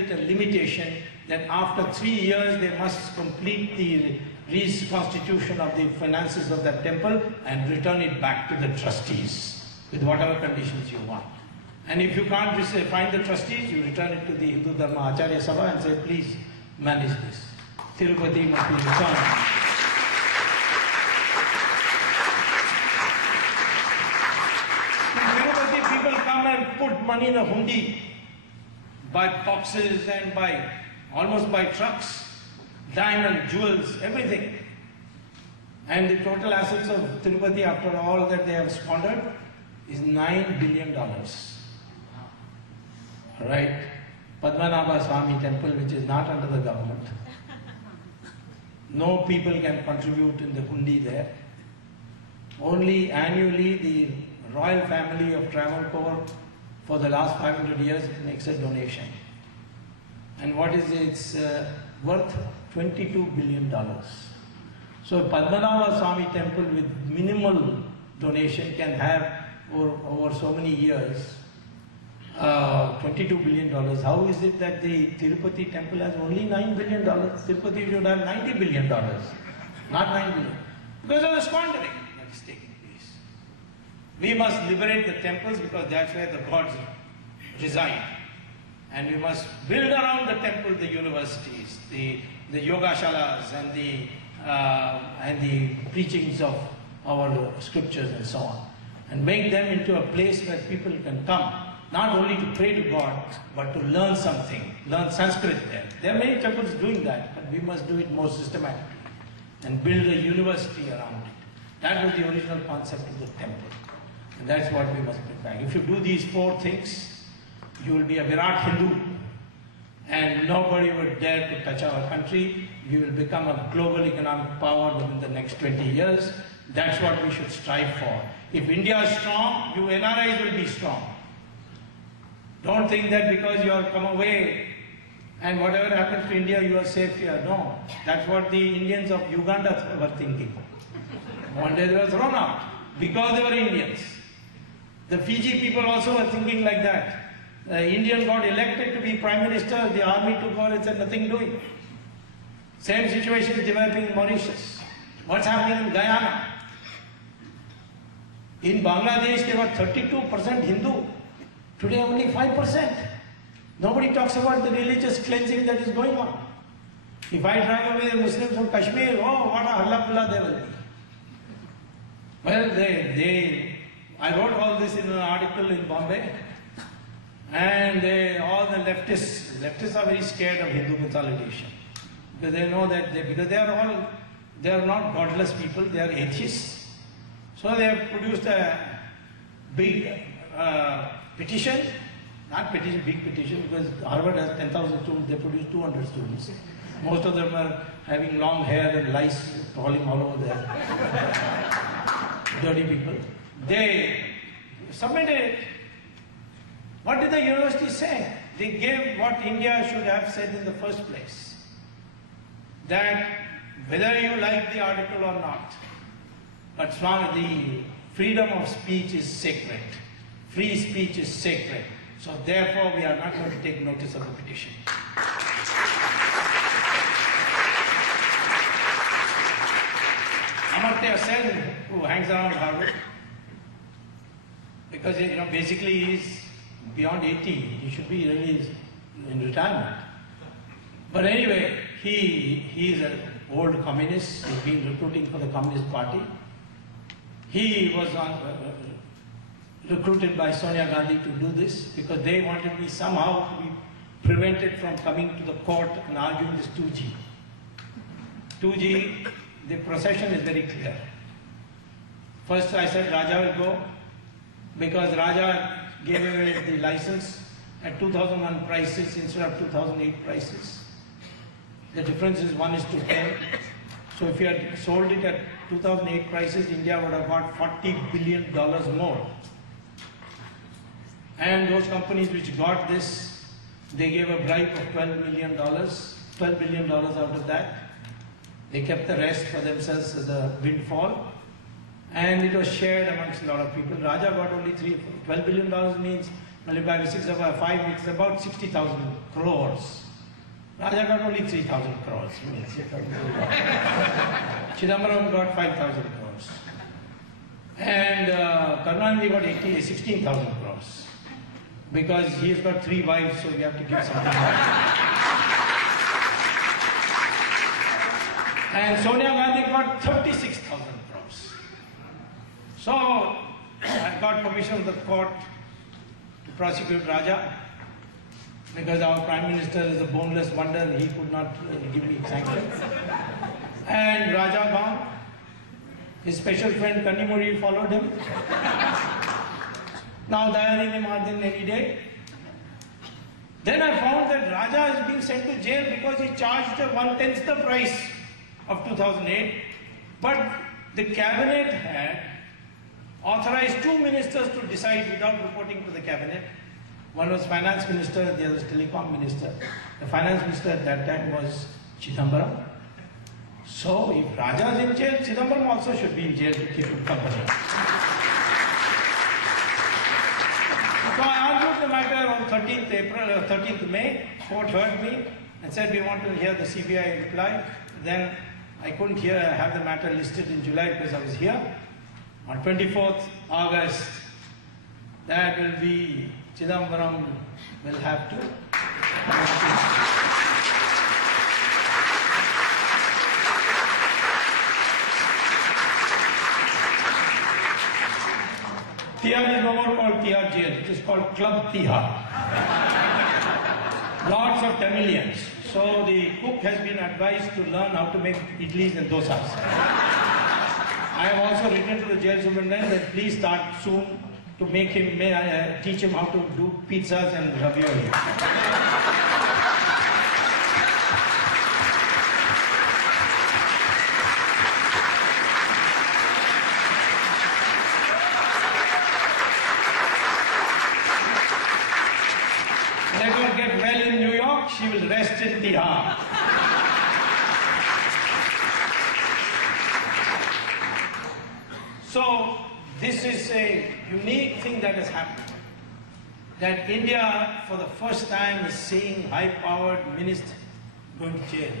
it a limitation that after 3 years they must complete the reconstitution of the finances of that temple and return it back to the trustees with whatever conditions you want. And if you can't find the trustees, you return it to the Hindu Dharma Acharya Sabha and say, please manage this. Tirupati must be returned. In Tirupati, people come and put money in a hundi by boxes and almost by trucks, diamond, jewels, everything. And the total assets of Tirupati after all that they have squandered is $9 billion. Right? Padmanabha Swamy temple, which is not under the government. No people can contribute in the hundi there. Only annually the royal family of Travancore for the last 500 years makes a donation. And what is its worth? $22 billion. So Padmanabha Swamy temple with minimal donation can have over so many years $22 billion. How is it that the Tirupati temple has only $9 billion? Tirupati should have $90 billion, not $9 billion. Because of the squandering that is taking place. We must liberate the temples because that's where the gods reside. And we must build around the temple the universities, the yogashalas and the preachings of our scriptures and so on. And make them into a place where people can come, not only to pray to God, but to learn something, learn Sanskrit there. There are many temples doing that, but we must do it more systematically and build a university around it. That was the original concept of the temple. And that's what we must bring back. If you do these 4 things, you will be a Virat Hindu and nobody would dare to touch our country. We will become a global economic power within the next 20 years. That's what we should strive for. If India is strong, you NRIs will be strong. Don't think that because you have come away and whatever happens to India, you are safe here. No, that's what the Indians of Uganda were thinking. One day they were thrown out because they were Indians. The Fiji people also were thinking like that. The Indian got elected to be Prime Minister, the army took over and said nothing doing. Same situation is developing in Mauritius. What's happening in Guyana? In Bangladesh, they were 32% Hindu. Today, only 5%. Nobody talks about the religious cleansing that is going on. If I drive away the Muslims from Kashmir, oh, what a halla they will be. Well, I wrote all this in an article in Bombay, and all the leftists are very scared of Hindu consolidation. Because they know that, because they are not godless people, they are atheists. So they have produced a big petition, not petition, big petition, because Harvard has 10,000 students, they produce 200 students. Most of them are having long hair and lice crawling all over there. Dirty people. They submitted it. What did the university say? They gave what India should have said in the first place. That whether you like the article or not, but Swami, the freedom of speech is sacred. Free speech is sacred. So therefore we are not going to take notice of the petition. Amartya Sen, who hangs around Harvard, because basically he's beyond 80, he should be really in retirement. But anyway, he is an old communist, he's been recruiting for the Communist Party. He was recruited by Sonia Gandhi to do this because they wanted me somehow to be prevented from coming to the court and arguing this 2G. 2G, the procession is very clear. First I said Raja will go because Raja gave away the license at 2001 prices instead of 2008 prices. The difference is 1:10. So if you had sold it at 2008 prices, India would have got $40 billion more. And those companies which got this, they gave a bribe of $12 billion out of that. They kept the rest for themselves as a windfall. And it was shared amongst a lot of people. Raja got only $12 billion means multiply by 6 over 5, it's about 60,000 crores. Raja got only 3,000 crores. Chidambaram got 5,000 crores. And Karnanidhi got 16,000 crores. Because he's got 3 wives, so we have to give something back. And Sonia Gandhi got 36,000 crores. So I got permission of the court to prosecute Raja, because our Prime Minister is a boneless wonder, he could not give me sanction. And Raja gone. His special friend Kanimuri followed him. Now Dayani ne Mardin any day. Then I found that Raja is being sent to jail because he charged 1/10 the price of 2008. But the cabinet had authorized 2 ministers to decide without reporting to the cabinet. One was finance minister, the other was telecom minister. The finance minister at that time was Chidambaram. So if Raja is in jail, Chidambaram also should be in jail to keep him company. So I argued the matter on 13th May. Court heard me and said we want to hear the CBI reply. Then I couldn't have the matter listed in July because I was here. On 24th August, that will be Chidambaram will have to. Tihar is no more called Tihar jail, it is called Club Tihar. Lots of Tamilians. So the cook has been advised to learn how to make idlis and dosas. I have also written to the jail superintendent that please start soon to make him, teach him how to do pizzas and ravioli. Let her get well in New York, she will rest in Tihar. So, this is a unique thing that has happened. That India, for the first time, is seeing high-powered ministers going to jail.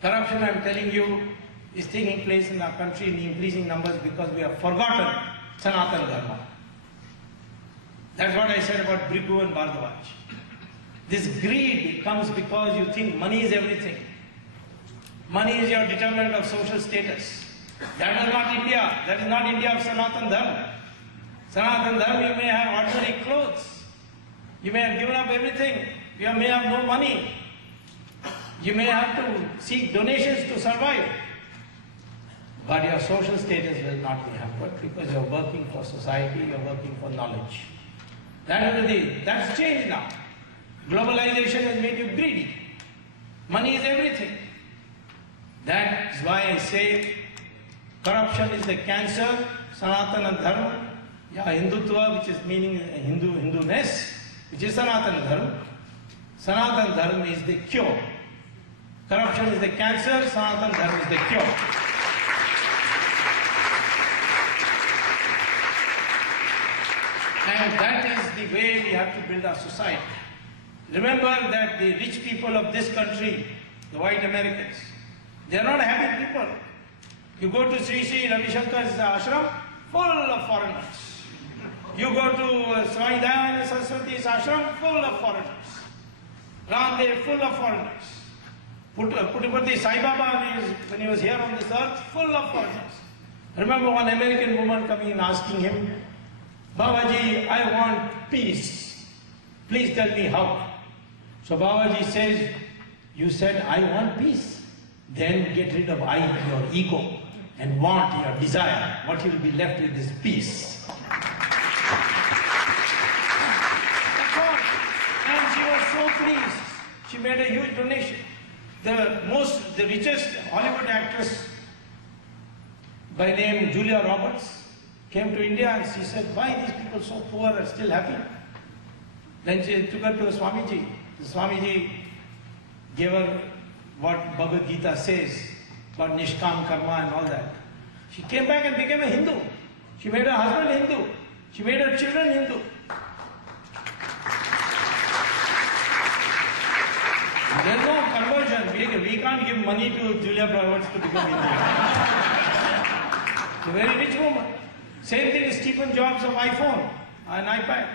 Corruption, I'm telling you, is taking place in our country in increasing numbers because we have forgotten Sanatana Dharma. That's what I said about Brigu and Bhardwaj. This greed comes because you think money is everything. Money is your determinant of social status. That is not India. That is not India of Sanatana Dharma. Sanatana Dharma, you may have ordinary clothes. You may have given up everything. You may have no money. You may have to seek donations to survive. But your social status will not be hampered because you are working for society, you are working for knowledge. That's changed now. Globalization has made you greedy. Money is everything. That's why I say corruption is the cancer, Sanatana Dharma, Hindutva, which is meaning Hinduness, which is Sanatana Dharma. Sanatana Dharma is the cure. Corruption is the cancer, Sanatana Dharma is the cure. And that is the way we have to build our society. Remember that the rich people of this country, the white Americans, they are not happy people. You go to Sri Sri Ravi Shankar's ashram, full of foreigners. You go to Swami Dayananda Saraswati's ashram, full of foreigners. Ramdev, full of foreigners. Puttupati Sai Baba, when he was here on this earth, full of foreigners. I remember one American woman coming and asking him, Babaji, I want peace. Please tell me how. So Babaji says, you said, I want peace. Then get rid of I, your ego, and want, your desire. What you will be left with is peace. That's all. And she was so pleased. She made a huge donation. The richest Hollywood actress by name Julia Roberts came to India and she said, why these people so poor are still happy? Then she took her to the Swamiji. The Swamiji gave her what Bhagavad Gita says about Nishkam Karma and all that. She came back and became a Hindu. She made her husband Hindu. She made her children Hindu. There's no conversion. We can't give money to Julia Roberts to become Indian. She's a very rich woman. Same thing with Stephen Jobs of iPhone and iPad.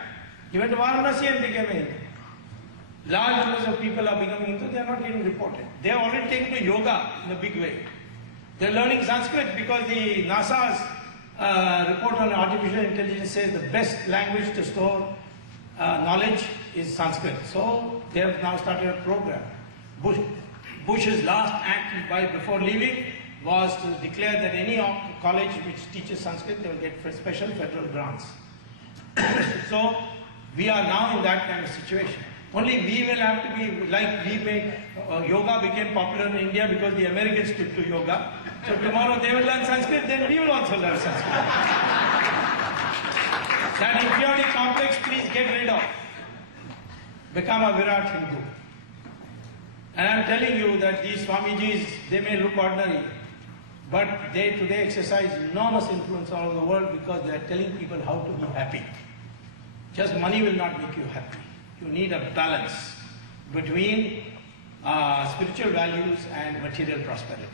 He went to Varanasi and became a Hindu. Large numbers of people are becoming Hindu, they are not getting reported. They are already taken to yoga in a big way. They are learning Sanskrit because the NASA's report on artificial intelligence says the best language to store knowledge is Sanskrit. So they have now started a program. Bush's last act before leaving was to declare that any college which teaches Sanskrit, they will get special federal grants. So we are now in that kind of situation. Only we will have to be like we made, yoga became popular in India because the Americans took to yoga. So tomorrow they will learn Sanskrit, then we will also learn Sanskrit. That inferiority complex, please get rid of. Become a Virat Hindu. And I am telling you that these Swamijis, they may look ordinary, but they today exercise enormous influence all over the world because they are telling people how to be happy. Just money will not make you happy. You need a balance between spiritual values and material prosperity.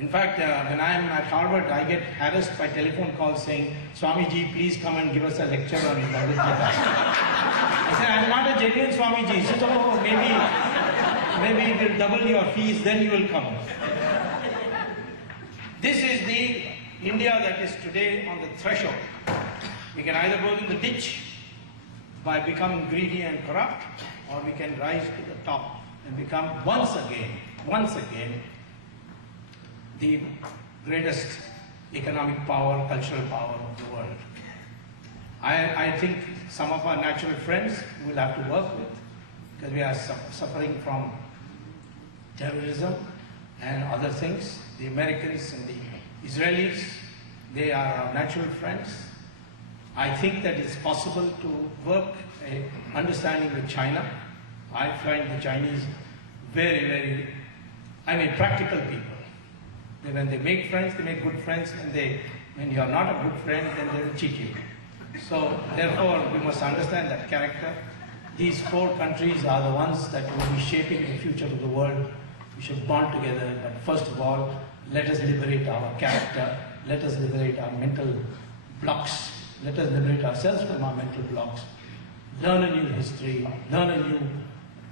In fact, when I am at Harvard, I get harassed by telephone calls saying, Swamiji, please come and give us a lecture on Bhagavad Gita. I said, I am not a genuine Swamiji. He said, oh, maybe it will double your fees, then you will come. This is the India that is today on the threshold. We can either go to the ditch by becoming greedy and corrupt, or we can rise to the top and become once again, the greatest economic power, cultural power of the world. I think some of our natural friends we'll have to work with because we are suffering from terrorism and other things. The Americans and the Israelis, they are our natural friends. I think that it's possible to work an understanding with China. I find the Chinese very, practical people. When they make friends, they make good friends, and when you are not a good friend, then they will cheat you. So, therefore, we must understand that character. These four countries are the ones that will be shaping the future of the world. We should bond together, but first of all, let us liberate our character, let us liberate our mental blocks, let us liberate ourselves from our mental blocks, learn a new history, learn a new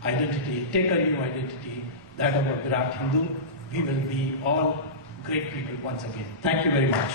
identity, take a new identity, that of a Virat Hindu. We will be all great people once again. Thank you very much.